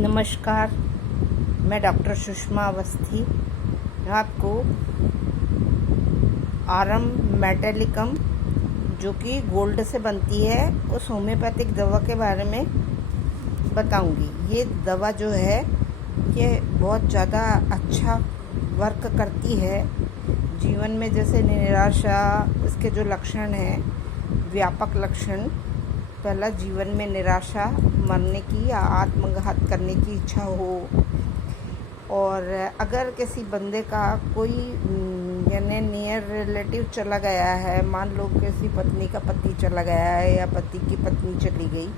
नमस्कार, मैं डॉक्टर सुषमा अवस्थी आपको आरम मेटालिकम जो कि गोल्ड से बनती है उस होम्योपैथिक दवा के बारे में बताऊंगी। ये दवा जो है ये बहुत ज़्यादा अच्छा वर्क करती है जीवन में। जैसे निराशा, इसके जो लक्षण हैं, व्यापक लक्षण। पहला, जीवन में निराशा, मरने की या आत्मघात करने की इच्छा हो, और अगर किसी बंदे का कोई यानी नियर रिलेटिव चला गया है, मान लो किसी पत्नी का पति चला गया है या पति की पत्नी चली गई,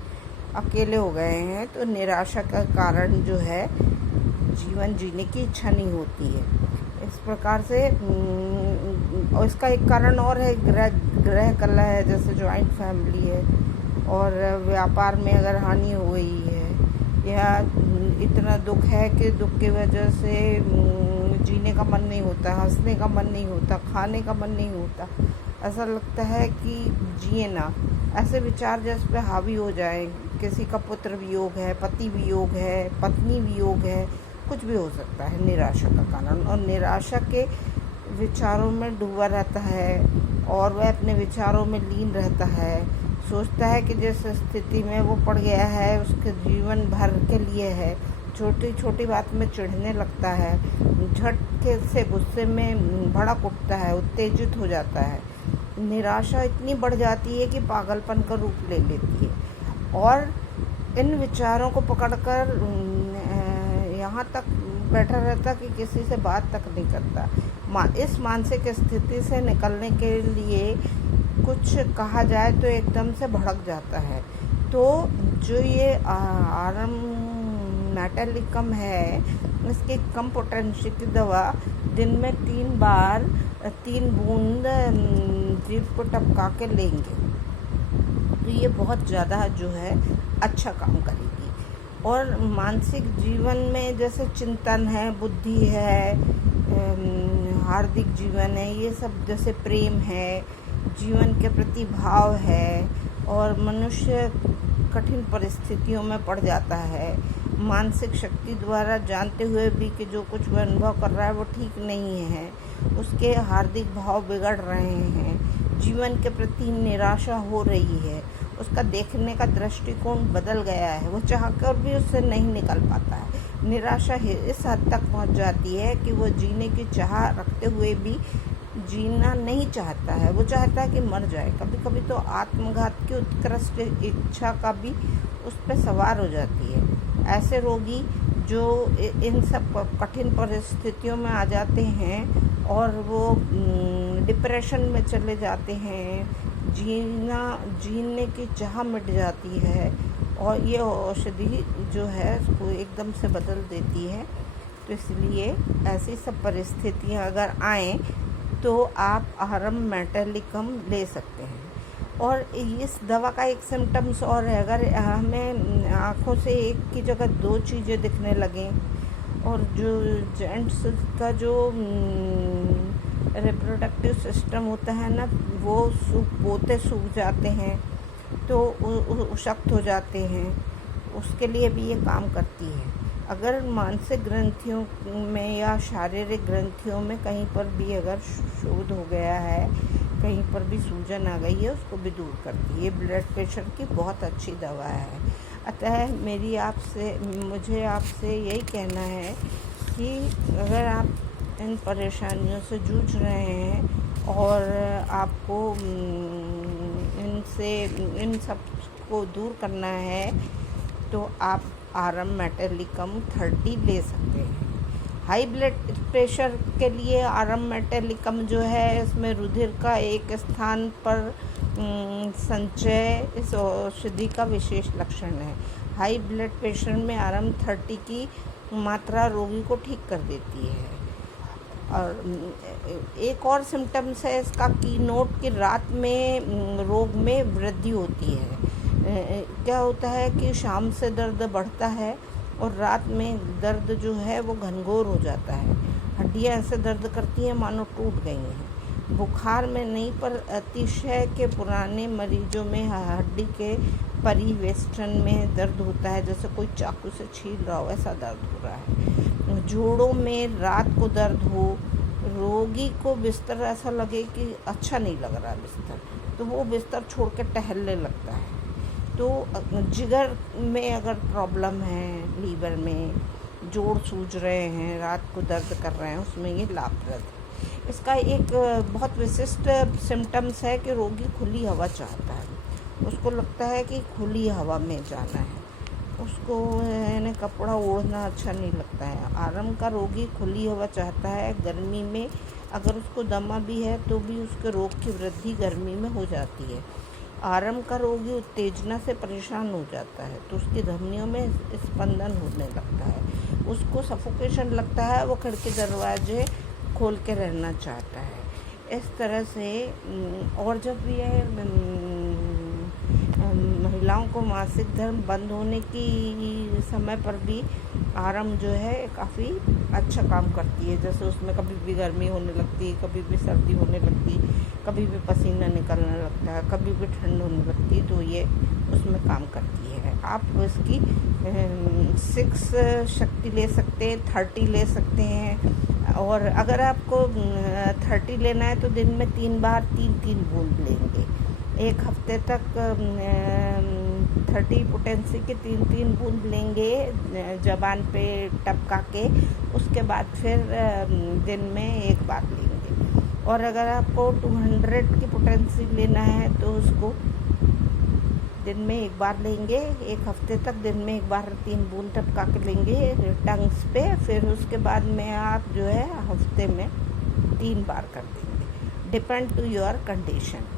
अकेले हो गए हैं, तो निराशा का कारण जो है जीवन जीने की इच्छा नहीं होती है। इस प्रकार से और इसका एक कारण और है, ग्रह कलह है, जैसे जॉइंट फैमिली है और व्यापार में अगर हानि हो गई है, या इतना दुख है कि दुख की वजह से जीने का मन नहीं होता, हंसने का मन नहीं होता, खाने का मन नहीं होता, ऐसा लगता है कि जिए ना, ऐसे विचार जिस पे हावी हो जाए। किसी का पुत्र वियोग है, पति वियोग है, पत्नी वियोग है, कुछ भी हो सकता है निराशा का कारण। और निराशा के विचारों में डूबा रहता है और वह अपने विचारों में लीन रहता है, सोचता है कि जिस स्थिति में वो पड़ गया है उसके जीवन भर के लिए है। छोटी छोटी बात में चिढ़ने लगता है, झटके से गुस्से में भड़क उठता है, उत्तेजित हो जाता है। निराशा इतनी बढ़ जाती है कि पागलपन का रूप ले लेती है और इन विचारों को पकड़कर यहाँ तक बैठा रहता कि किसी से बात तक नहीं करता। इस मानसिक स्थिति से निकलने के लिए कुछ कहा जाए तो एकदम से भड़क जाता है। तो जो ये आरम मेटालिकम है, इसकी कम पोटेंशियल की दवा दिन में 3 बार 3 बूंद जीभ को टपका के लेंगे तो ये बहुत ज़्यादा जो है अच्छा काम करेगी। और मानसिक जीवन में जैसे चिंतन है, बुद्धि है, हार्दिक जीवन है, ये सब जैसे प्रेम है, जीवन के प्रति भाव है, और मनुष्य कठिन परिस्थितियों में पड़ जाता है मानसिक शक्ति द्वारा, जानते हुए भी कि जो कुछ वह अनुभव कर रहा है वो ठीक नहीं है, उसके हार्दिक भाव बिगड़ रहे हैं, जीवन के प्रति निराशा हो रही है, उसका देखने का दृष्टिकोण बदल गया है, वो चाहकर भी उससे नहीं निकल पाता है। निराशा इस हद तक पहुंच जाती है कि वो जीने की चाह रखते हुए भी जीना नहीं चाहता है, वो चाहता है कि मर जाए। कभी कभी तो आत्मघात की उत्कृष्ट इच्छा का भी उस पर सवार हो जाती है। ऐसे रोगी जो इन सब कठिन परिस्थितियों में आ जाते हैं और वो डिप्रेशन में चले जाते हैं, जीने की चाह मिट जाती है, और ये औषधि जो है उसको एकदम से बदल देती है। तो इसलिए ऐसी सब परिस्थितियाँ अगर आएँ तो आप आरम मेटालिकम ले सकते हैं। और इस दवा का एक सिम्टम्स और है, अगर हमें आँखों से एक की जगह 2 चीज़ें दिखने लगें, और जो जेंट्स का जो रिप्रोडक्टिव सिस्टम होता है ना, वो पोते सूख जाते हैं, तो सख्त हो जाते हैं, उसके लिए भी ये काम करती है। अगर मानसिक ग्रंथियों में या शारीरिक ग्रंथियों में कहीं पर भी अगर शोध हो गया है, कहीं पर भी सूजन आ गई है, उसको भी दूर करती है। ये ब्लड प्रेशर की बहुत अच्छी दवा है। अतः मुझे आपसे यही कहना है कि अगर आप इन परेशानियों से जूझ रहे हैं और आपको इन सब को दूर करना है, तो आप आरम मेटालिकम 30 ले सकते हैं। हाई ब्लड प्रेशर के लिए आरम मेटालिकम जो है, इसमें रुधिर का एक स्थान पर संचय इस औषधि का विशेष लक्षण है। हाई ब्लड प्रेशर में आरम 30 की मात्रा रोगी को ठीक कर देती है। और एक और सिम्टम्स है इसका की नोट की रात में रोग में वृद्धि होती है। क्या होता है कि शाम से दर्द बढ़ता है और रात में दर्द जो है वो घनघोर हो जाता है। हड्डियां ऐसे दर्द करती हैं मानो टूट गई हैं। बुखार में नहीं, पर अतिशय के पुराने मरीजों में हड्डी के परिवेष्टन में दर्द होता है, जैसे कोई चाकू से छील रहा हो, ऐसा दर्द हो रहा है। जोड़ों में रात को दर्द हो, रोगी को बिस्तर ऐसा लगे कि अच्छा नहीं लग रहा बिस्तर, तो वो बिस्तर छोड़ के टहलने लगता है। तो जिगर में अगर प्रॉब्लम है, लीवर में जोड़ सूज रहे हैं, रात को दर्द कर रहे हैं, उसमें ये लाभप्रद है। इसका एक बहुत विशिष्ट सिम्टम्स है कि रोगी खुली हवा चाहता है, उसको लगता है कि खुली हवा में जाना है, उसको यानी कपड़ा ओढ़ना अच्छा नहीं लगता है। आराम का रोगी खुली हवा चाहता है। गर्मी में अगर उसको दमा भी है तो भी उसके रोग की वृद्धि गर्मी में हो जाती है। आराम का रोगी उत्तेजना से परेशान हो जाता है, तो उसकी धमनियों में स्पंदन होने लगता है, उसको सफोकेशन लगता है, वो खिड़की दरवाजे खोल के रहना चाहता है। इस तरह से और जब ये महिलाओं को मासिक धर्म बंद होने की समय पर भी आराम जो है काफ़ी अच्छा काम करती है। जैसे उसमें कभी भी गर्मी होने लगती, कभी भी सर्दी होने लगती, कभी भी पसीना निकलने लगता है, कभी भी ठंड होने लगती, तो ये उसमें काम करती है। आप इसकी 6 शक्ति ले सकते हैं, 30 ले सकते हैं। और अगर आपको 30 लेना है तो दिन में 3 बार 3-3 बूंद लेंगे। एक हफ्ते तक 30 पोटेंसी के 3-3 बूंद लेंगे ज़बान पे टपका के, उसके बाद फिर दिन में एक बार लेंगे। और अगर आपको 200 की पोटेंसी लेना है तो उसको दिन में एक बार लेंगे, एक हफ्ते तक दिन में एक बार 3 बूंद टपका के लेंगे टंग्स पे, फिर उसके बाद में आप जो है हफ्ते में 3 बार कर देंगे, डिपेंड टू योर कंडीशन।